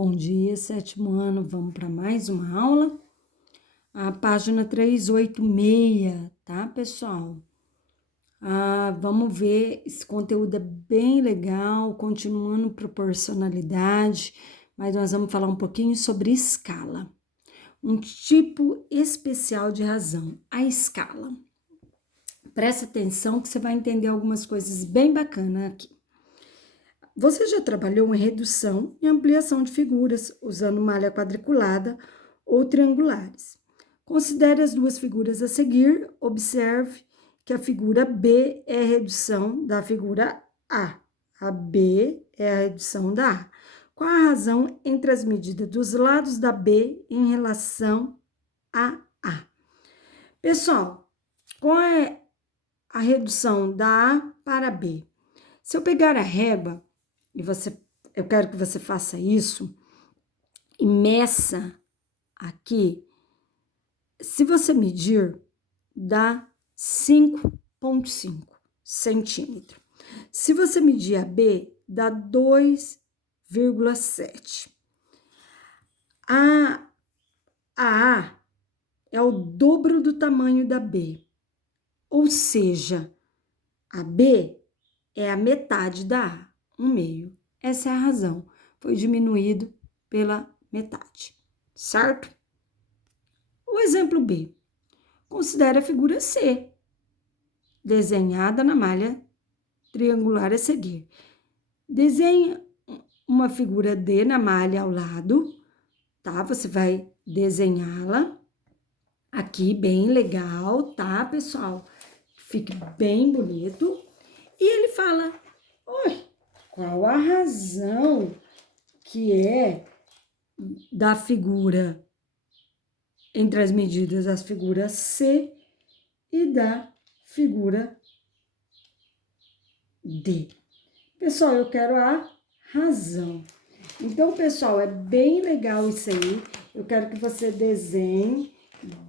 Bom dia, sétimo ano, vamos para mais uma aula. A página 386, tá, pessoal? Vamos ver, esse conteúdo é bem legal, continuando proporcionalidade, mas nós vamos falar um pouquinho sobre escala. Um tipo especial de razão, a escala. Presta atenção que você vai entender algumas coisas bem bacanas aqui. Você já trabalhou em redução e ampliação de figuras usando malha quadriculada ou triangulares. Considere as duas figuras a seguir. Observe que a figura B é a redução da figura A. A B é a redução da A. Qual a razão entre as medidas dos lados da B em relação a A? Pessoal, qual é a redução da A para B? Se eu pegar a régua, eu quero que você faça isso e meça aqui. Se você medir, dá 5,5 centímetros. Se você medir a B, dá 2,7. A A é o dobro do tamanho da B. Ou seja, a B é a metade da A, 1/2. Essa é a razão. Foi diminuído pela metade, certo? O exemplo B. Considere a figura C, desenhada na malha triangular a seguir. Desenhe uma figura D na malha ao lado, tá? Você vai desenhá-la aqui, bem legal, tá, pessoal? Fique bem bonito. E ele fala, oi, qual a razão que é da figura, entre as medidas das figuras C e da figura D? Pessoal, eu quero a razão. Então, pessoal, é bem legal isso aí. Eu quero que você desenhe,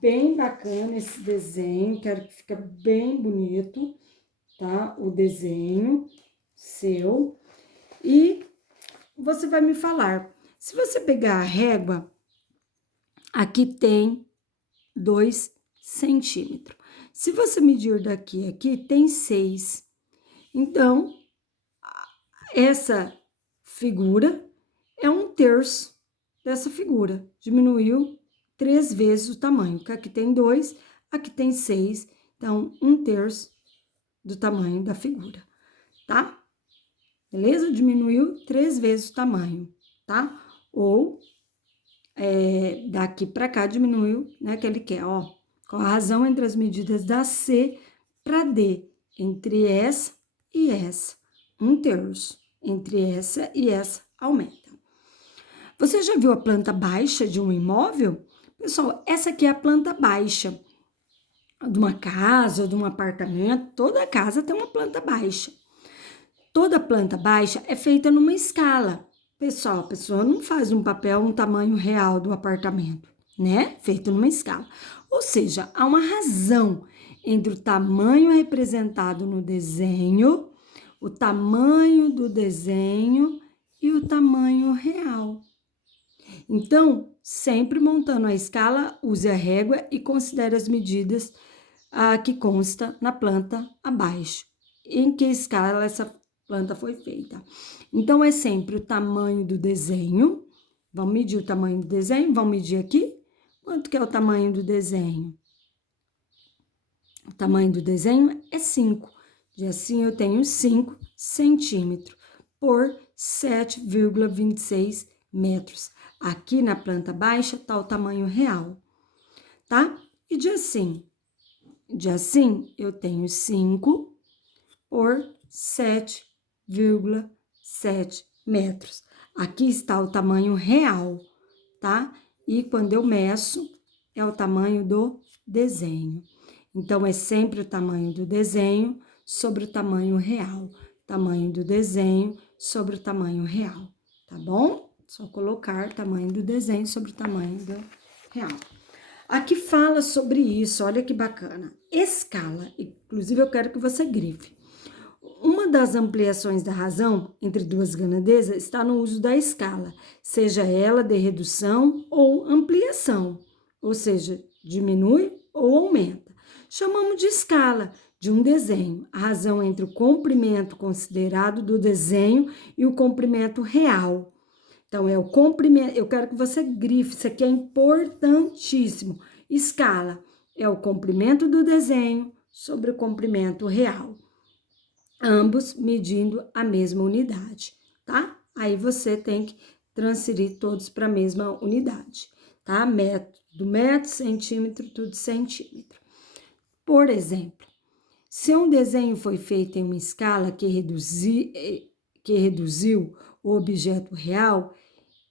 bem bacana esse desenho, quero que fique bem bonito, tá? O desenho seu. E você vai me falar, se você pegar a régua, aqui tem 2 centímetros. Se você medir daqui a aqui, tem 6. Então, essa figura é 1/3 dessa figura. Diminuiu 3 vezes o tamanho. Aqui tem 2, aqui tem 6. Então, 1/3 do tamanho da figura, tá? Beleza? Diminuiu 3 vezes o tamanho, tá? Ou, daqui para cá diminuiu, né, que ele quer, ó. Qual a razão entre as medidas da C para D? Entre essa e essa, 1/3. Entre essa e essa, aumenta. Você já viu a planta baixa de um imóvel? Pessoal, essa aqui é a planta baixa de uma casa ou de um apartamento. Toda casa tem uma planta baixa. Toda planta baixa é feita numa escala. Pessoal, a pessoa não faz um papel, um tamanho real do apartamento, né? Feito numa escala. Ou seja, há uma razão entre o tamanho representado no desenho, o tamanho do desenho e o tamanho real. Então, sempre montando a escala, use a régua e considere as medidas que consta na planta abaixo. Em que escala essa planta foi feita. Então, é sempre o tamanho do desenho. Vamos medir o tamanho do desenho, vamos medir aqui. Quanto que é o tamanho do desenho? O tamanho do desenho é 5. E assim, eu tenho 5 centímetros por 7,26 metros. Aqui na planta baixa tá o tamanho real, tá? E de assim, eu tenho 5 por 7,7 metros. Aqui está o tamanho real, tá? E quando eu meço, é o tamanho do desenho. Então, é sempre o tamanho do desenho sobre o tamanho real. Tamanho do desenho sobre o tamanho real, tá bom? Só colocar tamanho do desenho sobre o tamanho do real. Aqui fala sobre isso, olha que bacana. Escala, inclusive eu quero que você grife. uma das ampliações da razão entre duas grandezas está no uso da escala, seja ela de redução ou ampliação, ou seja, diminui ou aumenta. Chamamos de escala de um desenho, a razão entre o comprimento considerado do desenho e o comprimento real. Então, é o comprimento, eu quero que você grife, isso aqui é importantíssimo. Escala é o comprimento do desenho sobre o comprimento real, ambos medindo a mesma unidade, tá? Aí você tem que transferir todos para a mesma unidade, tá? Metro, centímetro, tudo centímetro. Por exemplo, se um desenho foi feito em uma escala que reduziu o objeto real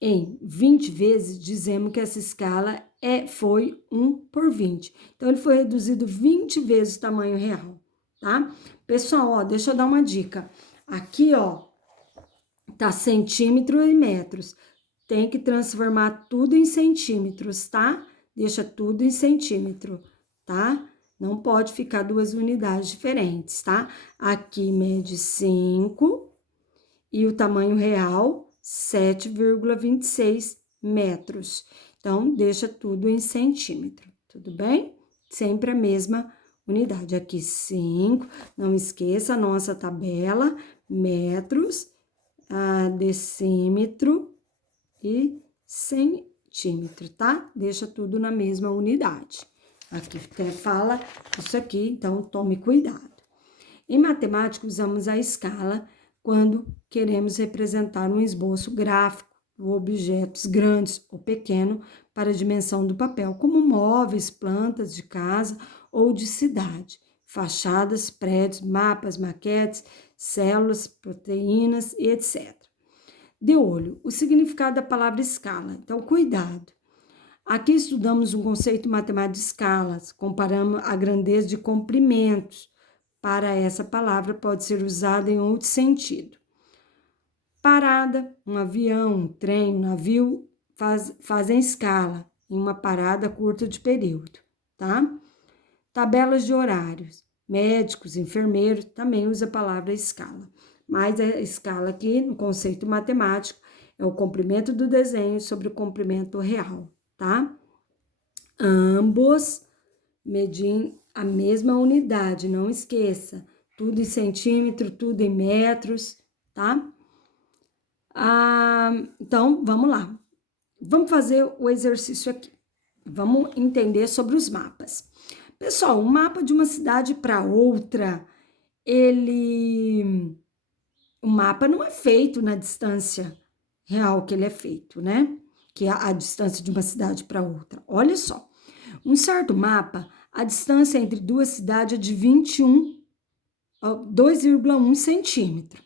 em 20 vezes, dizemos que essa escala foi 1 por 20. Então, ele foi reduzido 20 vezes o tamanho real, tá? Pessoal, ó, deixa eu dar uma dica. Aqui, ó, tá centímetro e metros. Tem que transformar tudo em centímetros, tá? Deixa tudo em centímetro, tá? Não pode ficar duas unidades diferentes, tá? Aqui mede 5 e o tamanho real 7,26 metros. Então, deixa tudo em centímetro, tudo bem? Sempre a mesma unidade. Aqui 5, não esqueça a nossa tabela, metros, decímetro e centímetro, tá? Deixa tudo na mesma unidade. Aqui até fala isso aqui, então tome cuidado. Em matemática, usamos a escala quando queremos representar um esboço gráfico de objetos grandes ou pequenos para a dimensão do papel, como móveis, plantas de casa ou de cidade, fachadas, prédios, mapas, maquetes, células, proteínas e etc. De olho, o significado da palavra escala. Então, cuidado. Aqui estudamos um conceito matemático de escalas, comparamos a grandeza de comprimentos. Para essa palavra pode ser usada em outro sentido. Parada, um avião, um trem, um navio fazem escala em uma parada curta de período, tá? Tabelas de horários, médicos, enfermeiros, também usa a palavra escala. Mas a escala aqui, no conceito matemático, é o comprimento do desenho sobre o comprimento real, tá? Ambos medem a mesma unidade, não esqueça. Tudo em centímetro, tudo em metros, tá? Então, vamos lá. Vamos fazer o exercício aqui. Vamos entender sobre os mapas. Pessoal, o mapa de uma cidade para outra, o mapa não é feito na distância real que ele é feito, né? Que é a distância de uma cidade para outra. Olha só, um certo mapa, a distância entre duas cidades é de 2,1 centímetro.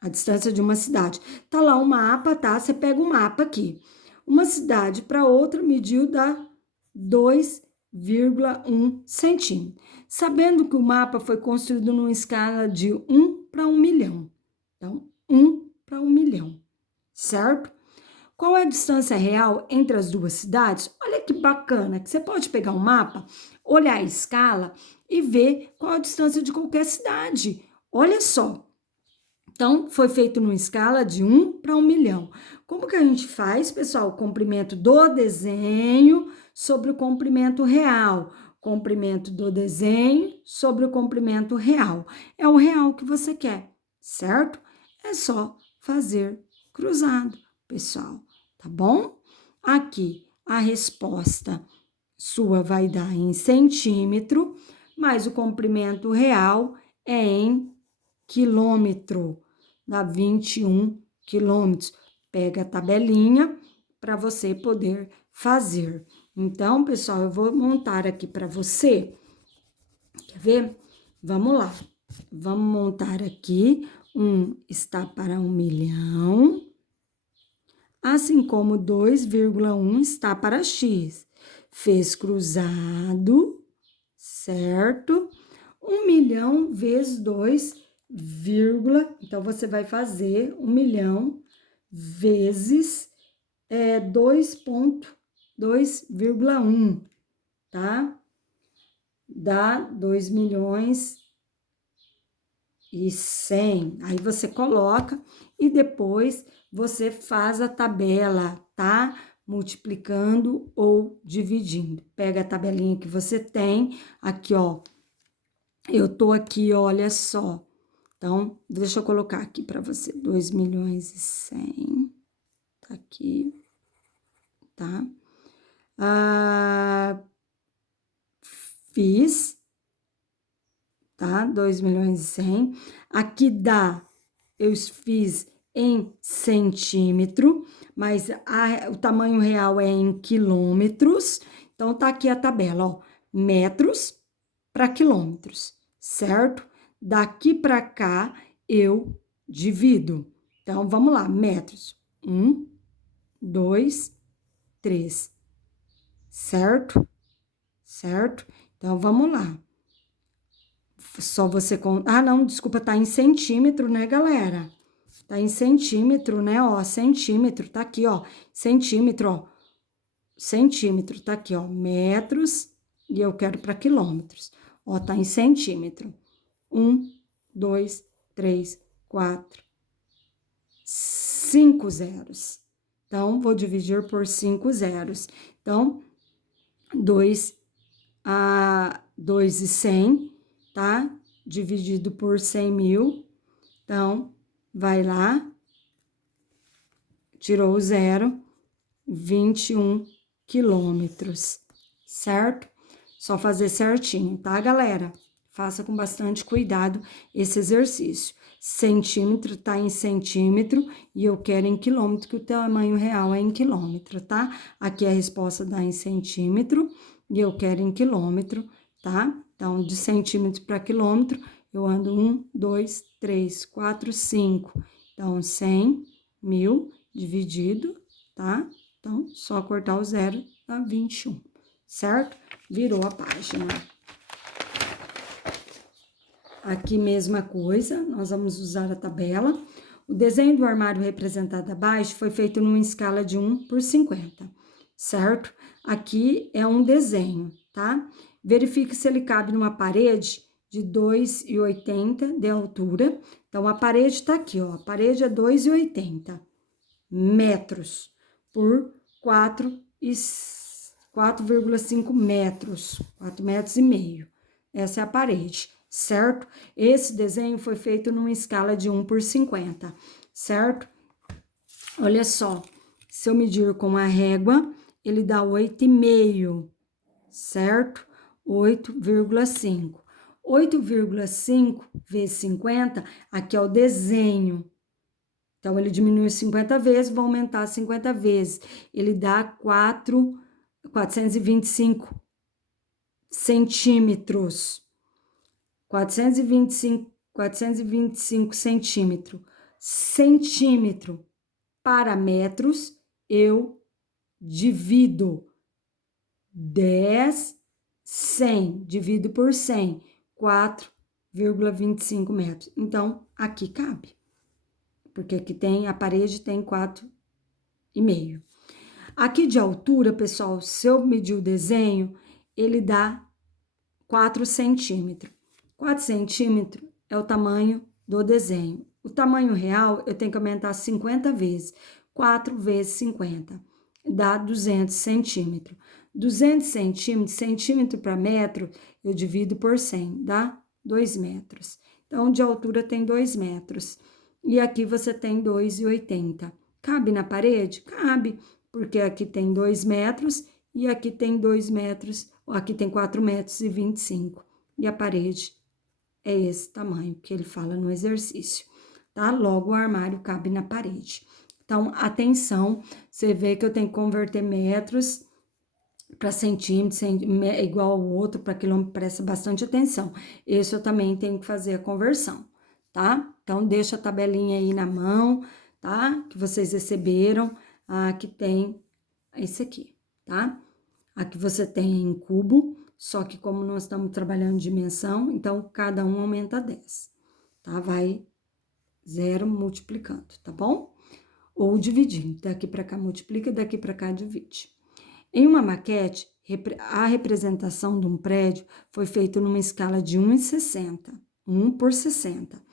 A distância de uma cidade. Tá lá o mapa, tá? Você pega o mapa aqui. Uma cidade para outra mediu dá 2,1 centímetro. Sabendo que o mapa foi construído numa escala de 1 para 1 milhão. Então, 1 para 1 milhão, certo? Qual é a distância real entre as duas cidades? Olha que bacana, que você pode pegar um mapa, olhar a escala e ver qual a distância de qualquer cidade. Olha só. Então, foi feito numa escala de 1 para 1 milhão. Como que a gente faz, pessoal? O comprimento do desenho sobre o comprimento real. Comprimento do desenho sobre o comprimento real. É o real que você quer, certo? É só fazer cruzado, pessoal, tá bom? Aqui, a resposta sua vai dar em centímetro, mas o comprimento real é em quilômetro. Dá 21 quilômetros. Pega a tabelinha para você poder fazer. Então, pessoal, eu vou montar aqui para você. Quer ver? Vamos lá. Vamos montar aqui. Está para 1 milhão. Assim como 2,1 está para X. Fez cruzado, certo? 1 milhão vezes 2, então, você vai fazer 1 milhão vezes 2,1, tá? Dá 2 milhões 100. Aí você coloca e depois você faz a tabela, tá? Multiplicando ou dividindo. Pega a tabelinha que você tem, aqui, ó. Eu tô aqui, olha só. Então, deixa eu colocar aqui para você, 2.100.000, tá aqui, tá? Fiz, tá? 2.100.000. Aqui dá, eu fiz em centímetro, mas o tamanho real é em quilômetros. Então, tá aqui a tabela, ó, metros para quilômetros, certo? Daqui para cá, eu divido. Então, vamos lá, metros. 1, 2, 3, certo? Certo? Então, vamos lá. Só você... Ah, não, desculpa, tá em centímetro, né, galera? Tá em centímetro, né, ó, centímetro, tá aqui, ó, centímetro, ó, centímetro, tá aqui, ó, metros, e eu quero para quilômetros. Ó, tá em centímetro. 1, 2, 3, 4, 5 zeros. Então, vou dividir por 5 zeros. Então, 2.100, tá? Dividido por 100.000. Então, vai lá, tirou o zero, 21 quilômetros, certo? Só fazer certinho, tá, galera? Faça com bastante cuidado esse exercício. Centímetro tá em centímetro e eu quero em quilômetro, que o tamanho real é em quilômetro, tá? Aqui a resposta dá em centímetro e eu quero em quilômetro, tá? Então, de centímetro para quilômetro, eu ando 1, 2, 3, 4, 5. Então, 100.000 dividido, tá? Então, só cortar o zero, dá 21, certo? Virou a página. Aqui, mesma coisa, nós vamos usar a tabela. O desenho do armário representado abaixo foi feito numa escala de 1 por 50, certo? Aqui é um desenho, tá? Verifique se ele cabe numa parede de 2,80 de altura. Então, a parede tá aqui, ó. A parede é 2,80 metros por 4,5 metros, 4,5 metros. Essa é a parede, certo? Esse desenho foi feito numa escala de 1 por 50, certo? Olha só, se eu medir com a régua, ele dá 8,5, certo? 8,5. 8,5 vezes 50, aqui é o desenho. Então, ele diminui 50 vezes, vou aumentar 50 vezes. Ele dá 425 centímetros. 425 centímetros. Centímetro para metros, eu divido 10, 100. Divido por 100, 4,25 metros. Então, aqui cabe. Porque aqui tem, a parede tem 4,5. Aqui de altura, pessoal, se eu medir o desenho, ele dá 4 centímetros. 4 centímetros é o tamanho do desenho. O tamanho real, eu tenho que aumentar 50 vezes. 4 vezes 50, dá 200 centímetros. 200 centímetros, centímetro para metro, eu divido por 100, dá 2 metros. Então, de altura tem 2 metros. E aqui você tem 2,80. Cabe na parede? Cabe, porque aqui tem 2 metros e aqui tem 2 metros, aqui tem 4,25 metros. E a parede é esse tamanho que ele fala no exercício, tá? Logo, o armário cabe na parede. Então, atenção, você vê que eu tenho que converter metros para centímetros, igual ao outro, para quilômetro, presta bastante atenção. Esse eu também tenho que fazer a conversão, tá? Então, deixa a tabelinha aí na mão, tá? Que vocês receberam. Aqui tem esse aqui, tá? Aqui você tem em cubo, só que como nós estamos trabalhando dimensão, então cada um aumenta 10, tá? Vai 0 multiplicando, tá bom? Ou dividindo, daqui para cá multiplica, daqui para cá divide. Em uma maquete, a representação de um prédio foi feita numa escala de 1,60, 1 por 60.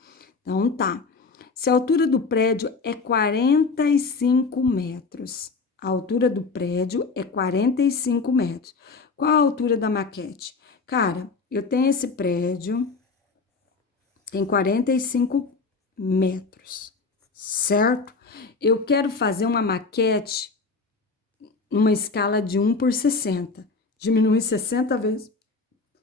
Então, tá. Se a altura do prédio é 45 metros, a altura do prédio é 45 metros. Qual a altura da maquete? Cara, eu tenho esse prédio, tem 45 metros, certo? Eu quero fazer uma maquete numa escala de 1/60. Diminui 60 vezes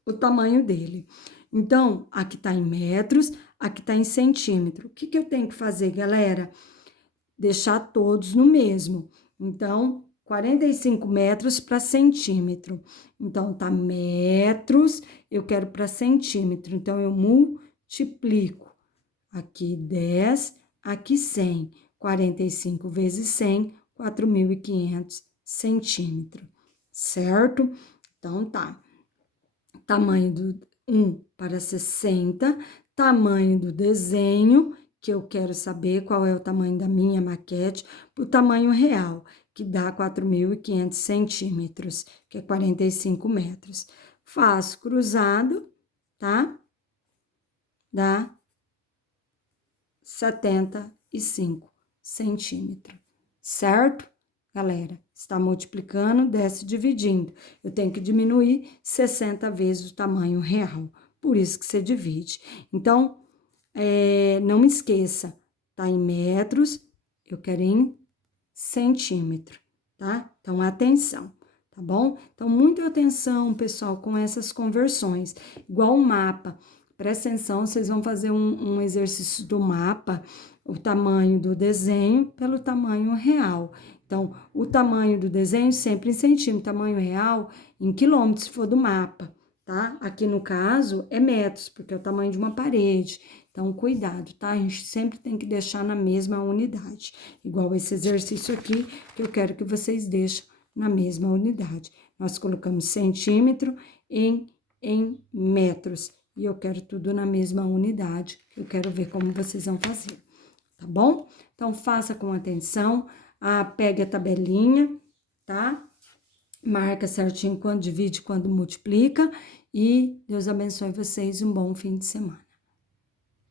o tamanho dele. Então, aqui tá em metros, aqui tá em centímetro. O que que eu tenho que fazer, galera? Deixar todos no mesmo. Então, 45 metros para centímetro. Então, tá metros, eu quero para centímetro. Então, eu multiplico. Aqui 10, aqui 100. 45 vezes 100, 4.500 centímetros, certo? Então, tá. Tamanho do 1/60, tamanho do desenho, que eu quero saber qual é o tamanho da minha maquete, para o tamanho real, que dá 4.500 centímetros, que é 45 metros. Faço cruzado, tá? Dá 75 centímetros, certo? Galera, está multiplicando, desce dividindo. Eu tenho que diminuir 60 vezes o tamanho real, por isso que você divide. Então, não me esqueça, tá em metros, eu quero em centímetro, tá? Então, atenção, tá bom? Então, muita atenção, pessoal, com essas conversões. Igual o mapa, presta atenção, vocês vão fazer um exercício do mapa, o tamanho do desenho pelo tamanho real. Então, o tamanho do desenho sempre em centímetro, tamanho real em quilômetros, se for do mapa, tá? Aqui no caso é metros, porque é o tamanho de uma parede. Então, cuidado, tá? A gente sempre tem que deixar na mesma unidade. Igual esse exercício aqui, que eu quero que vocês deixem na mesma unidade. Nós colocamos centímetro em metros. E eu quero tudo na mesma unidade, que eu quero ver como vocês vão fazer, tá bom? Então, faça com atenção. Pegue a tabelinha, tá? Marca certinho quando divide, quando multiplica. E Deus abençoe vocês. Um bom fim de semana.